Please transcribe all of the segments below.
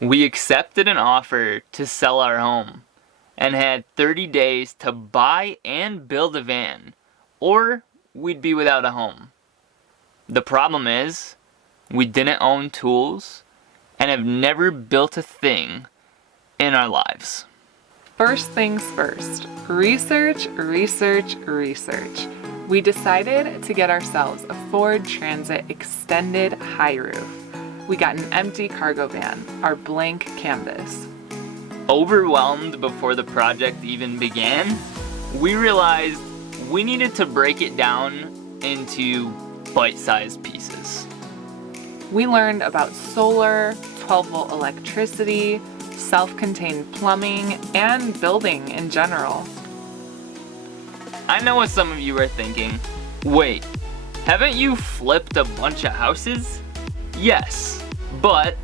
We accepted an offer to sell our home and had 30 days to buy and build a van, or we'd be without a home. The problem is, we didn't own tools and have never built a thing in our lives. First things first, research. We decided to get ourselves a Ford Transit extended high roof. We got an empty cargo van, our blank canvas. Overwhelmed before the project even began, we realized we needed to break it down into bite-sized pieces. We learned about solar, 12-volt electricity, self-contained plumbing, and building in general. I know what some of you are thinking. Wait, haven't you flipped a bunch of houses? Yes, but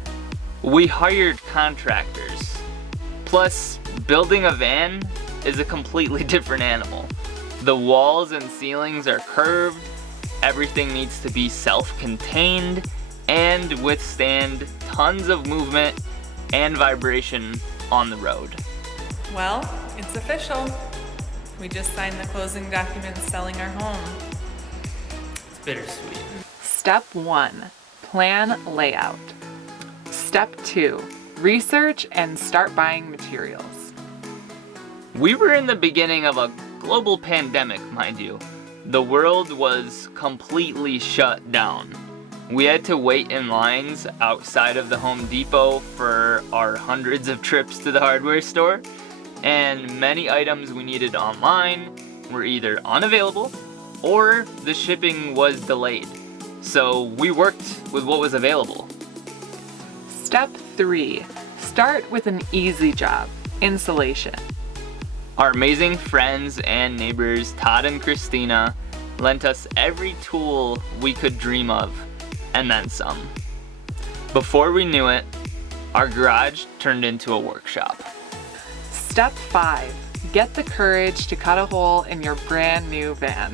we hired contractors. Plus, building a van is a completely different animal. The walls and ceilings are curved, everything needs to be self-contained, and withstand tons of movement and vibration on the road. Well, it's official. We just signed the closing documents selling our home. It's bittersweet. Step 1, plan layout. Step 2, research and start buying materials. We were in the beginning of a global pandemic, mind you. The world was completely shut down. We had to wait in lines outside of the Home Depot for our hundreds of trips to the hardware store, and many items we needed online were either unavailable or the shipping was delayed. So we worked with what was available. Step 3, start with an easy job, insulation. Our amazing friends and neighbors, Todd and Christina, lent us every tool we could dream of, and then some. Before we knew it, our garage turned into a workshop. Step 5, get the courage to cut a hole in your brand new van.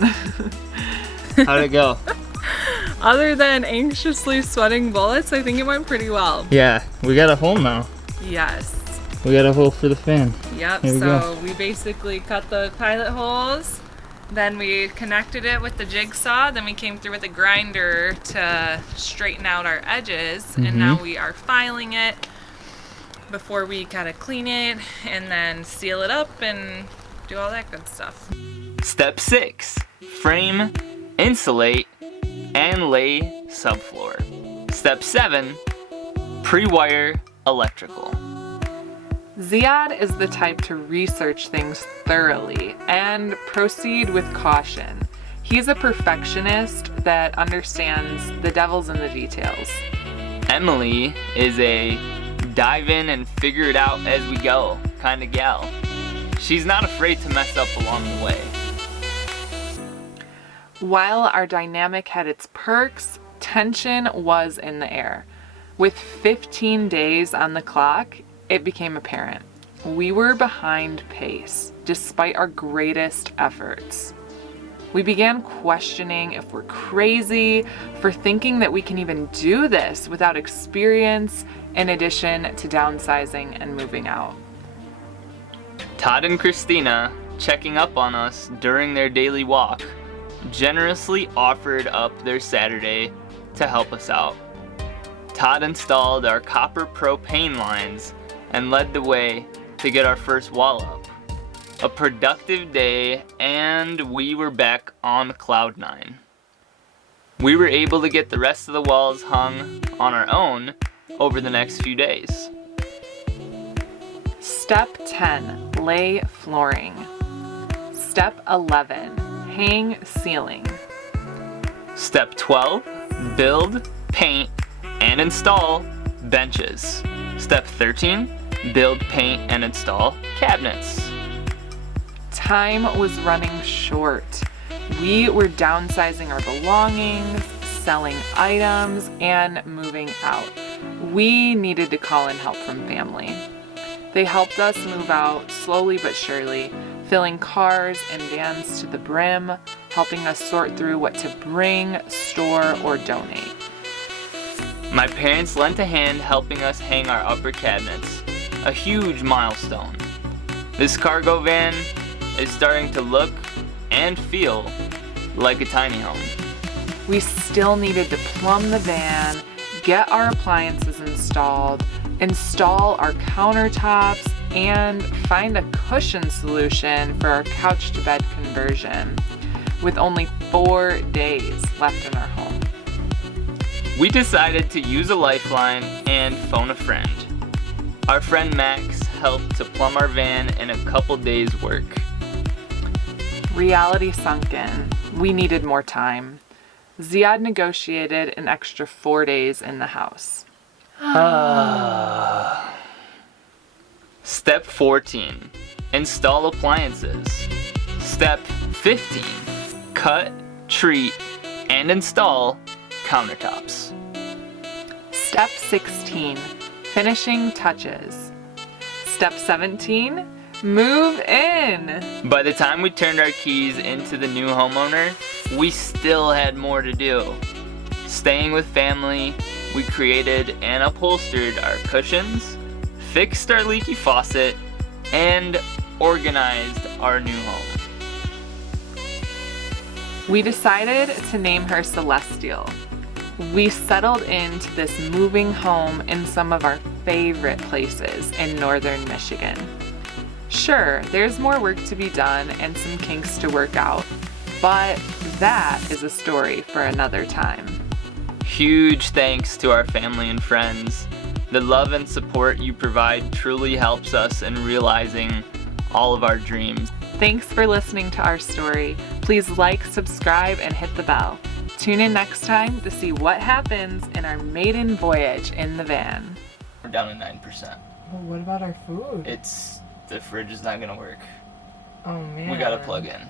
How'd it go? Other than anxiously sweating bullets, I think it went pretty well. Yeah, we got a hole now. Yes. We got a hole for the fan. Yep, Here we go. we basically cut the pilot holes, then we connected it with the jigsaw, then we came through with a grinder to straighten out our edges, and now we are filing it before we gotta clean it and then seal it up and do all that good stuff. Step 6, frame, insulate, and lay subfloor. Step 7, pre-wire electrical. Ziad is the type to research things thoroughly and proceed with caution. He's a perfectionist that understands the devil's in the details. Emily is a dive in and figure it out as we go kind of gal. She's not afraid to mess up along the way. While our dynamic had its perks, tension was in the air. With 15 days on the clock, it became apparent. We were behind pace, despite our greatest efforts. We began questioning if we're crazy for thinking that we can even do this without experience, in addition to downsizing and moving out. Todd and Christina, checking up on us during their daily walk, generously offered up their Saturday to help us out. Todd installed our copper propane lines and led the way to get our first wall up. A productive day, and we were back on cloud 9. We were able to get the rest of the walls hung on our own over the next few days. Step 10, lay flooring. Step 11, hang ceiling. Step 12, build, paint, and install benches. Step 13, build, paint, and install cabinets. Time was running short. We were downsizing our belongings, selling items, and moving out. We needed to call in help from family. They helped us move out slowly but surely, filling cars and vans to the brim, helping us sort through what to bring, store, or donate. My parents lent a hand helping us hang our upper cabinets, a huge milestone. This cargo van is starting to look and feel like a tiny home. We still needed to plumb the van, get our appliances installed, install our countertops, and find a cushion solution for our couch to bed conversion, with only 4 days left in our home. We decided to use a lifeline and phone a friend. Our friend Max helped to plumb our van in a couple days' work. Reality sunk in. We needed more time. Ziad negotiated an extra 4 days in the house. Step 14, install appliances. Step 15, cut, treat, and install countertops. Step 16, finishing touches. Step 17, move in. By the time we turned our keys into the new homeowner, we still had more to do. Staying with family, we created and upholstered our cushions, fixed our leaky faucet, and organized our new home. We decided to name her Celestial. We settled into this moving home in some of our favorite places in northern Michigan. Sure, there's more work to be done and some kinks to work out, but that is a story for another time. Huge thanks to our family and friends. The love and support you provide truly helps us in realizing all of our dreams. Thanks for listening to our story. Please like, subscribe, and hit the bell. Tune in next time to see what happens in our maiden voyage in the van. We're down to 9%. Well, what about our food? The fridge is not gonna work. Oh man. We gotta plug in.